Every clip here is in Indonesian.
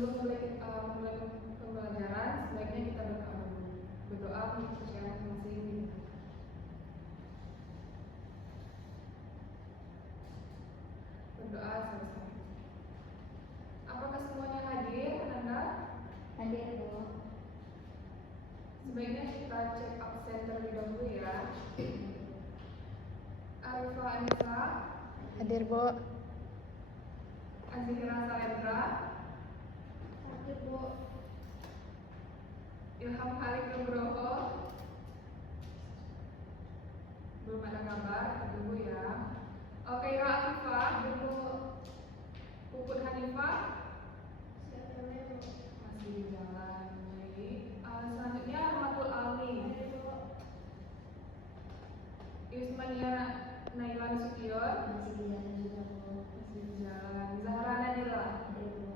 sebelum memulai pembelajaran, sebaiknya kita berdoa dulu. Berdoa untuk percaya masing-masing. Berdoa sama-sama. Apakah semuanya hadir, Anda? Hadir, Bu. Sebaiknya kita cek absen terlebih dahulu ya. Arifa Anissa. Hadir, Bu. Azhira Salendra. Hadir, Bu. Ilham Halik Nugroho. Belum ada kabar, tunggu ya. Kaira Afifah, dulu. Puput Hanifah. Masih di jalan. Baik. Selanjutnya Rahmatul Almi. Yusmania Naila Nasution. Masih di jalan juga, Bu. Masih di jalan. Zahra Nadila. Hadir, Bu.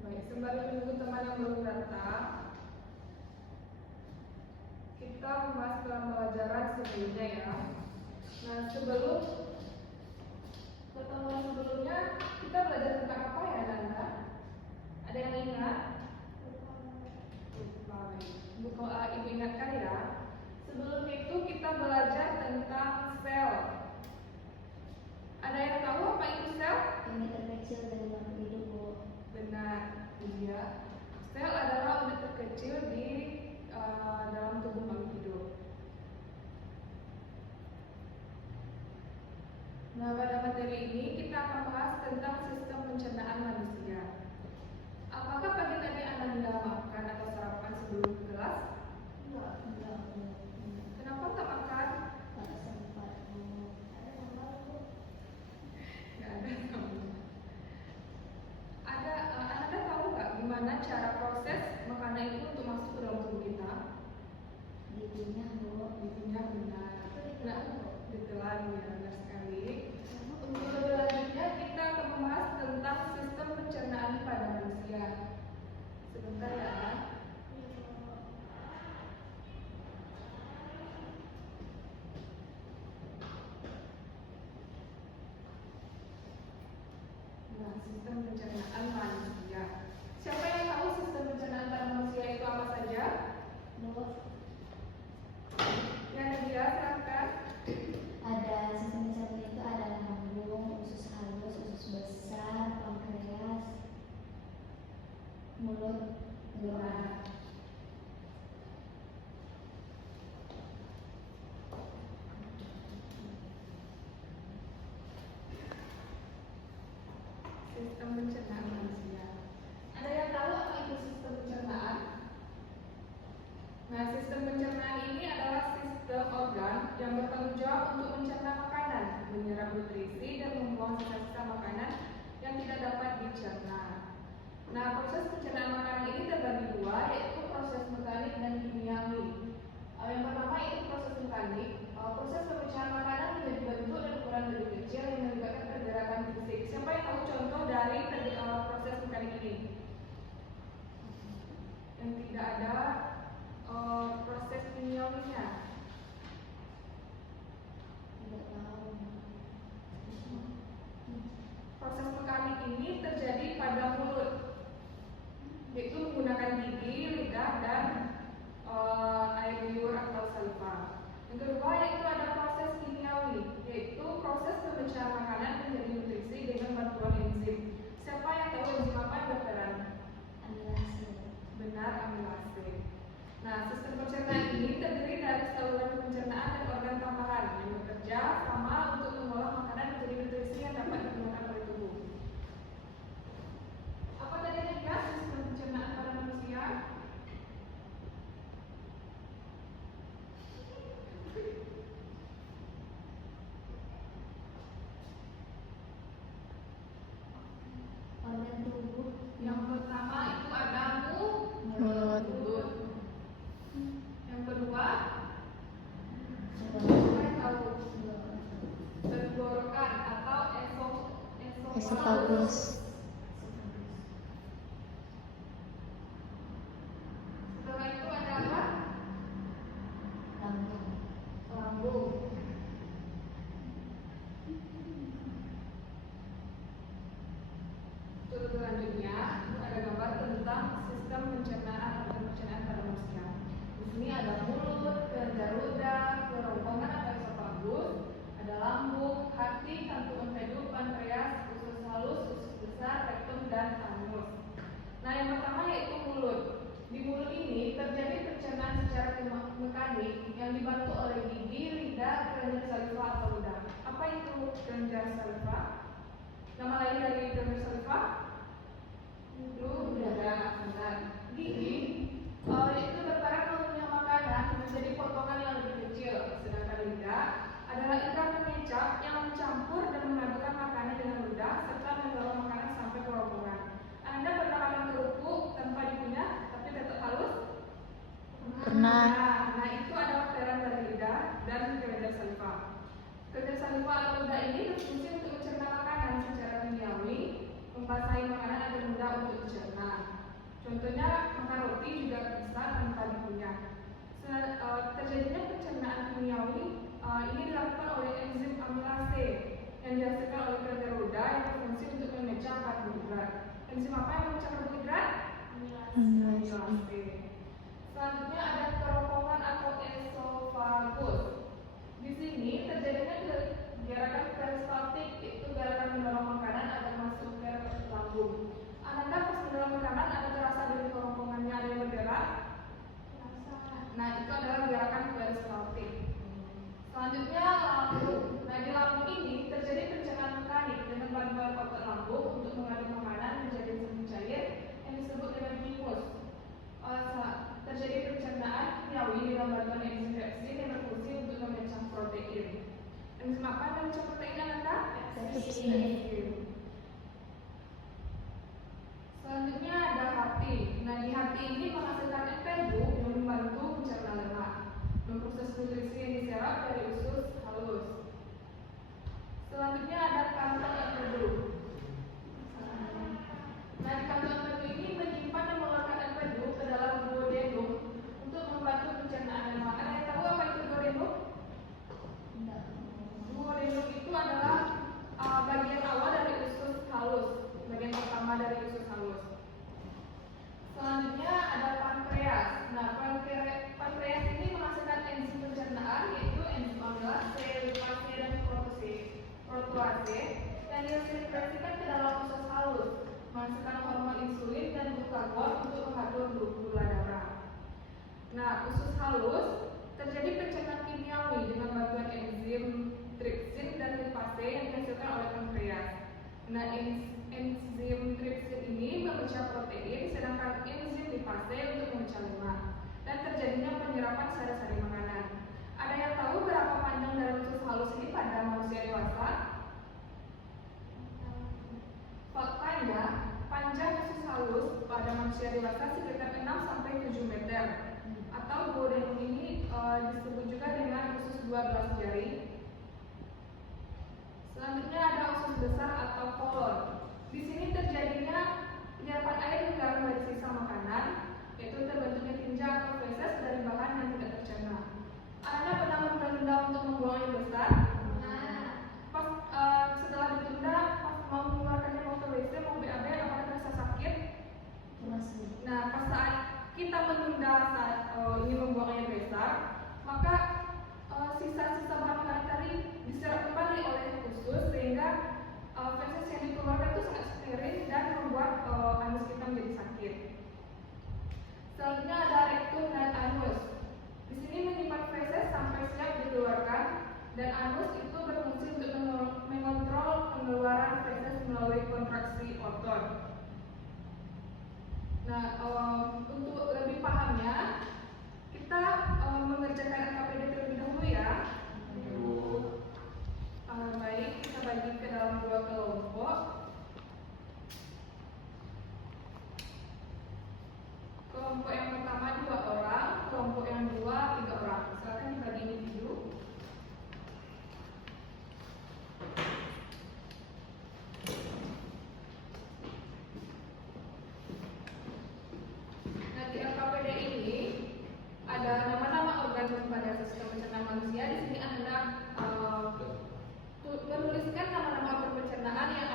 Baik, sembari menunggu teman yang belum datang, kita membahas dalam pelajaran sebelumnya ya. Nah, sebelum pertemuan sebelumnya kita belajar tentang apa ya, Nanda? Ada yang ingat? Lupa. Buku Ibu ingatkan ya. Sebelumnya itu kita belajar tentang sel. Ada yang tahu apa itu sel? Unit terkecil dari makhluk hidup, Bu. Benar, iya. Sel adalah unit terkecil di dalam tubuh makhluk hidup. Nah, pada materi ini kita akan bahas tentang sistem pencernaan manusia. Apakah pagi tadi Anda makan atau sarapan sebelum ke kelas? Enggak, Bu. Kenapa tak makan? Tak sempat, Bu. Ada nomor, Bu. Nggak ada kamu. Anda tahu nggak gimana cara proses makanan itu untuk masuk ke dalam tubuh kita? Dikunyah, Bu. Intinya benar. Ditelan, Bu. Ditelan ya, benar sekali. Untuk lebih lanjutnya kita akan membahas tentang sistem pencernaan pada manusia. Sebentar ya. Nah, sistem pencernaan manusia. Siapa yang tahu sistem pencernaan pada manusia itu apa saja? Bu. Yang dia silakan. Ada sistem pencernaan itu ada lambung, usus halus, usus besar, pankreas, mulut, gerak. Sistem pencernaan manusia. Ada yang tahu apa itu sistem pencernaan? Nah, sistem pencernaan ini adalah sistem organ yang bertanggung jawab untuk mencerna makanan, menyerap nutrisi dan membuang sisa-sisa makanan yang tidak dapat dicerna. Nah, proses pencernaan makanan ini terbagi dua, yaitu proses mekanik dan kimiawi. Yang pertama itu proses mekanik. Proses pemecahan makanan menjadi bentuk dan ukuran lebih kecil yang melibatkan pergerakan fisik. Siapa yang tahu contoh dari proses mekanik ini? Yang tidak ada proses kimiawinya. Tidak tahu. Proses mekanik ini terjadi pada mulut, yaitu menggunakan gigi, lidah, dan air liur atau saliva. Yang kedua yaitu ada proses kimiawi, yaitu proses pemecahan makanan menjadi nutrisi dengan bantuan enzim. Siapa yang tahu enzim apa yang berperan? Amilase. Benar, amilase. Nah, sistem pencernaan ini terdiri dari saluran pencernaan dan organ tambahan yang bekerja sama untuk mengolah makanan menjadi nutrisi yang dapat digunakan oleh tubuh. Apa tadi yang dikatakan sistem pencernaan pada manusia? Organ tubuh. Yang pertama itu ada Mulut. Yang kedua, Mulut. siapa yang tahu? Tenggorokan atau Esofagus. Setelah itu ada apa? Lambung. Lambung. Terus selanjutnya ada gambar tentang sistem pencernaan atau pencernaan pada manusia. Di sini ada mulut, kelenjar ludah, kerongkongan atau esofagus, ada lambung, hati, kantung empedu, pankreas, usus halus, usus besar, rektum, dan anus. Nah, yang pertama yaitu mulut. Di mulut ini terjadi pencernaan secara mekanik yang dibantu oleh gigi, lidah, kelenjar saliva atau ludah. Apa itu kelenjar saliva? Nama lain dari kelenjar saliva? Ludah. Benar. Gigi itu berperan mengunyah makanan menjadi potongan yang lebih kecil, sedangkan lidah adalah ikan pengecap yang mencampur dan memadukan makanan dengan ludah serta mendorong makanan sampai ke kerongkongan. Anda pernah makan kerupuk tanpa dikunyah tapi tetap halus? Pernah. Nah, itu adalah peran dari lidah dan kelenjar saliva. Kelenjar saliva atau ludah ini berfungsi untuk mencerna makanan secara kimiawi, membasahi makanan agar mudah untuk dicerna. Contohnya makan roti juga bisa tanpa dikunyah. Terjadinya pencernaan kimiawi ini dilakukan oleh enzim amilase yang dihasilkan oleh kelenjar ludah yang berfungsi untuk memecah karbohidrat. Enzim apa yang memecah karbohidrat? Amilase. Selanjutnya ada kerongkongan atau esofagus. Di sini terjadinya gerakan peristaltik, yaitu gerakan mendorong makanan agar masuk ke lambung. Anda pas mendorong makanan, ada terasa dari kerongkongannya ada yang bergerak? Nah, itu adalah gerakan peristaltik. Selanjutnya lambung. Nah, di lambung ini terjadi pencernaan mekanik dengan bantuan otot lambung untuk mengaduk makanan menjadi semi cair yang disebut dengan himus. Terjadi pencernaan kimiawi dengan bantuan enzim pepsin yang berfungsi untuk memecah protein. Enzim apa yang memecah protein Anda? Pepsin. Selanjutnya ada hati. Nah, di hati ini menghasilkan empedu yang membantu mencerna lemak, memproses nutrisi yang diserap dari usus halus. Selanjutnya ada kantong empedu. Nah, di kantong empedu ini menyimpan dan mengeluarkan empedu ke dalam duodenum untuk membantu pencernaan lemak. Ada yang tahu apa itu duodenum? Duodenum itu adalah bagian awal dari usus halus, bagian pertama dari usus halus. Selanjutnya ada pankreas. Nah, pankreas ini menghasilkan enzim pencernaan yaitu enzim amilase, lipase, dan protease yang disekresikan ke dalam usus halus, menghasilkan hormon insulin dan glukagon untuk mengatur gula darah. Nah, usus halus terjadi pencernaan kimiawi dengan bantuan enzim tripsin dan lipase yang dihasilkan oleh pankreas. Nah, enzim tripsin ini memecah protein, sedangkan enzim lipase untuk memecah lemak, dan terjadinya penyerapan sari-sari makanan. Ada yang tahu berapa panjang dalam usus halus ini pada manusia dewasa? Faktanya, panjang usus halus pada manusia dewasa sekitar 6-7 meter, atau duodenum ini disebut juga dengan usus 12 jari. Selanjutnya ada usus besar atau kolon. Di sini terjadinya penyerapan air ke dalam dari sisa makanan, yaitu terbentuknya tinja atau feses dari bahan yang tidak tercerna. Anda pernah menunda untuk membuang air besar? Pas setelah ditunda, pas mau mengeluarkannya mau ke WC, mau BAB, apakah terasa sakit? Nah, pas saat kita menunda saat ingin membuang air besar, maka sisa-sisa bahan makanan tadi diserap kembali oleh usus sehingga feses yang dikeluarkan itu sangat steril dan membuat anus kita menjadi sakit. Selanjutnya ada rektum dan anus. Di sini menyimpan feses sampai siap dikeluarkan, dan anus itu berfungsi untuk mengontrol pengeluaran feses melalui kontraksi otot. Nah, untuk lebih pahamnya, kita mengerjakan NKPD terlebih dahulu ya. Baik, kita bagi ke dalam 2 kelompok. Kelompok yang pertama 2 orang, kelompok yang 2 3 orang. Silakan dibagi individu. Nah, di LKPD ini ada nama-nama organ pada sistem pencernaan manusia. Di sini Anda menuliskan nama-nama organ pencernaan yang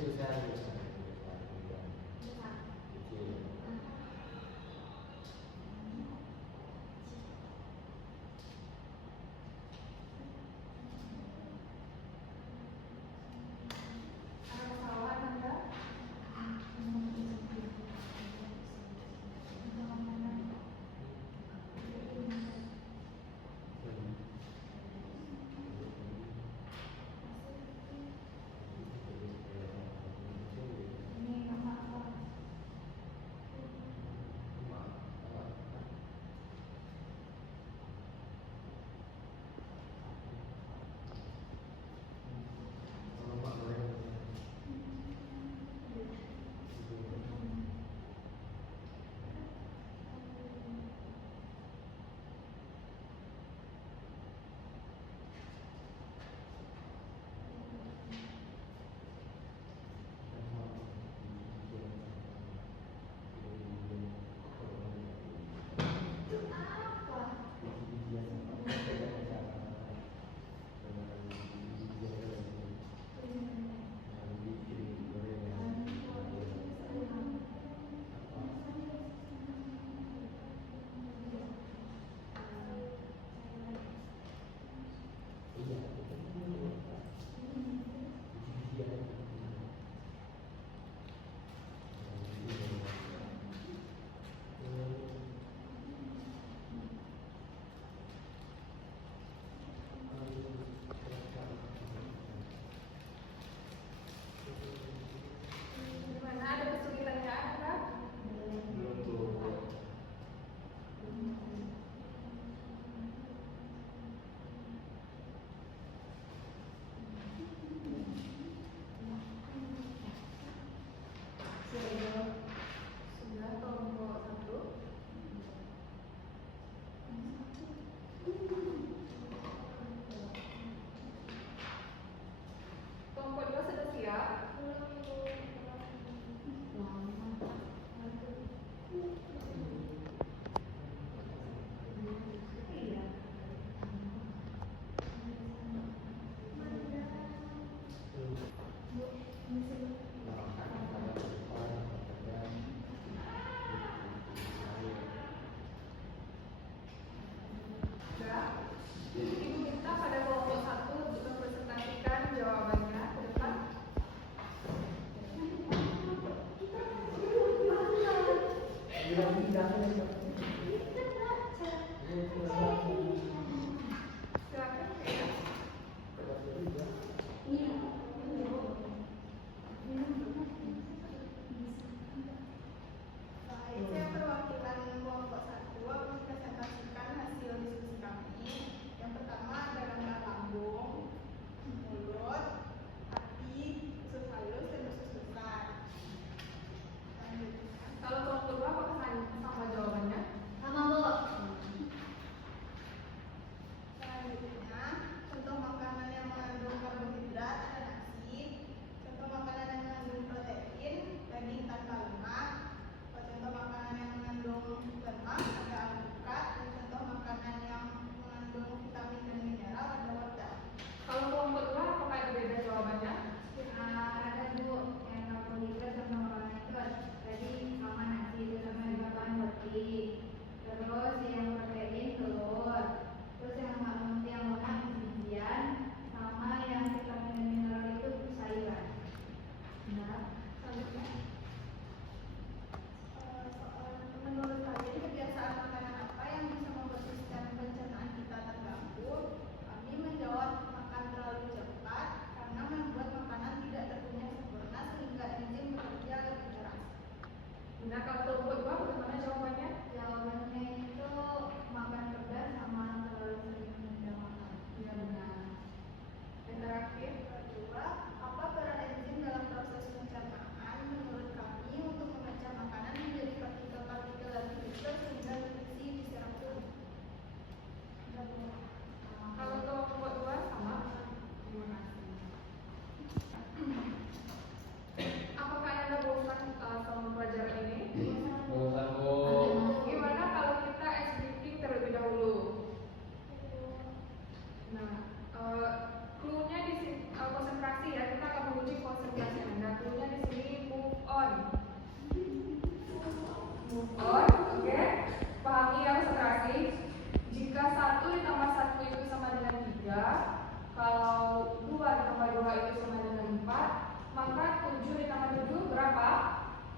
Ada kesalahan Anda? Gimana? Ada kesulitan nggak Anda? Sudah kelompok 1. Kelompok 2 sudah siap? Sudah. Ibu minta pada kelompok 1 untuk mempresentasikan jawabannya ke depan. Silakan ya. Baik, saya perwakilan kelompok 1 akan mempresentasikan hasil diskusi kami. Yang pertama ada rongga lambung, mulut, hati, usus halus, dan usus besar. Selanjutnya, Kalau kelompok 2 apakah sama jawabannya?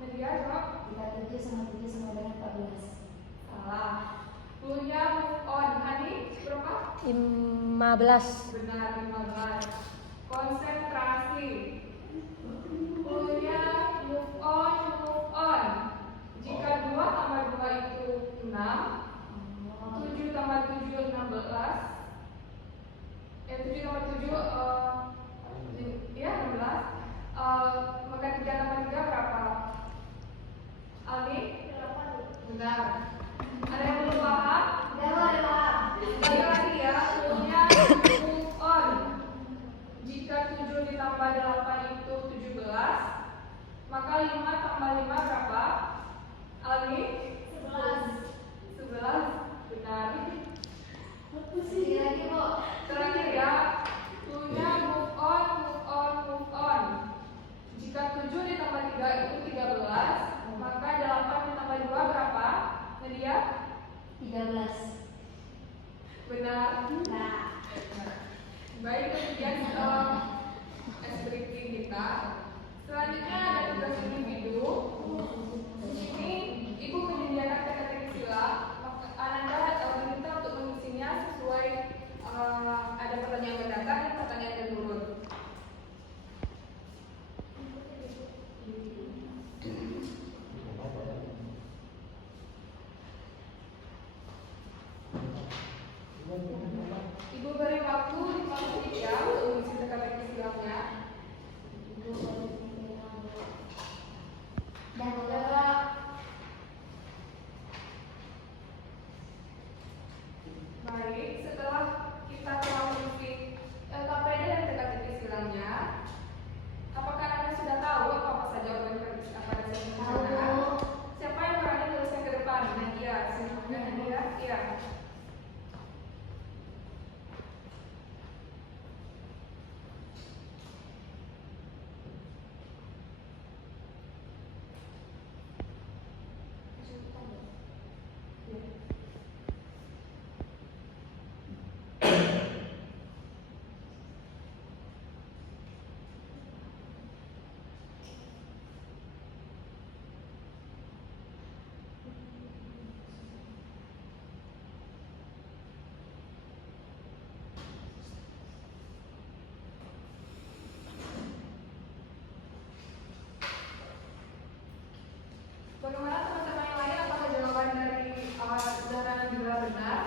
Nadia jawab. Jika 7 sama 7 sama dengan 14. Salah. Cluenya move on. Hani, berapa? 15. Benar, 15. Konsentrasi. Cluenya move on, move on. Jika 2 tambah 2 itu 6, 7 tambah 7 16. 7 tambah 7 ya 16. Maka 3 tambah 3 berapa? Ali? Benar. Ada yang belum paham? Sekali lagi ya, cluenya move on. Jika 7 ditambah 8 itu 17, maka 5 tambah 5 berapa? Ali? 11. Benar. Terakhir ya, cluenya move on, move on, move on. Jika 7 ditambah 3 itu 13, maka 8 ditambah 2 berapa? Nadia? 13. Benar. Nah, Baik, kemudian briefing kita. Selanjutnya ada tugas individu. Ini ibu menyediakan teka-teki sila. Anda diminta untuk mengisinya sesuai ada pertanyaan mendatar dan pertanyaan menurun. Ibu beri waktu 5 menit ya untuk mengisi teka-teki silanya. dan Baik, setelah kita telah mengisi LKPD dan teka-teki silanya, apakah Anda sudah tahu apa saja organisasi perencanaan? Siapa yang berani menuliskan ke depan? Nadia, silakan Nadia. Iya. Bagaimana teman-teman yang lain? Apakah jawaban dari saudara Nabila benar?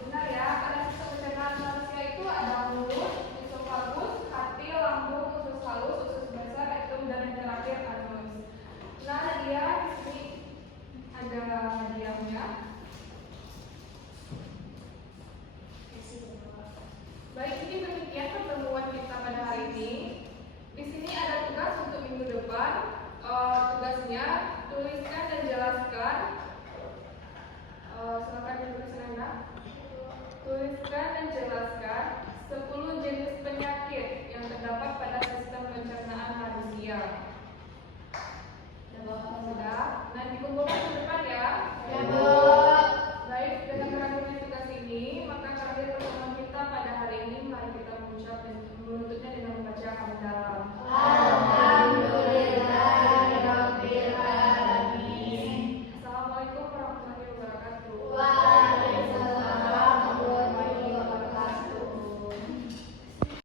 Benar ya, karena sistem pencernaan manusia itu ada mulut, esofagus, hati, lambung, usus halus, usus basal, rektum, dan yang terakhir anus. Nah, Nadia, di sini ada hadiahnya. Baik, ini demikian pertemuan kita pada hari ini. Di sini ada tugas untuk minggu depan. Tugasnya tuliskan dan jelaskan. Silakan dituliskan Anda. Tuliskan dan jelaskan 10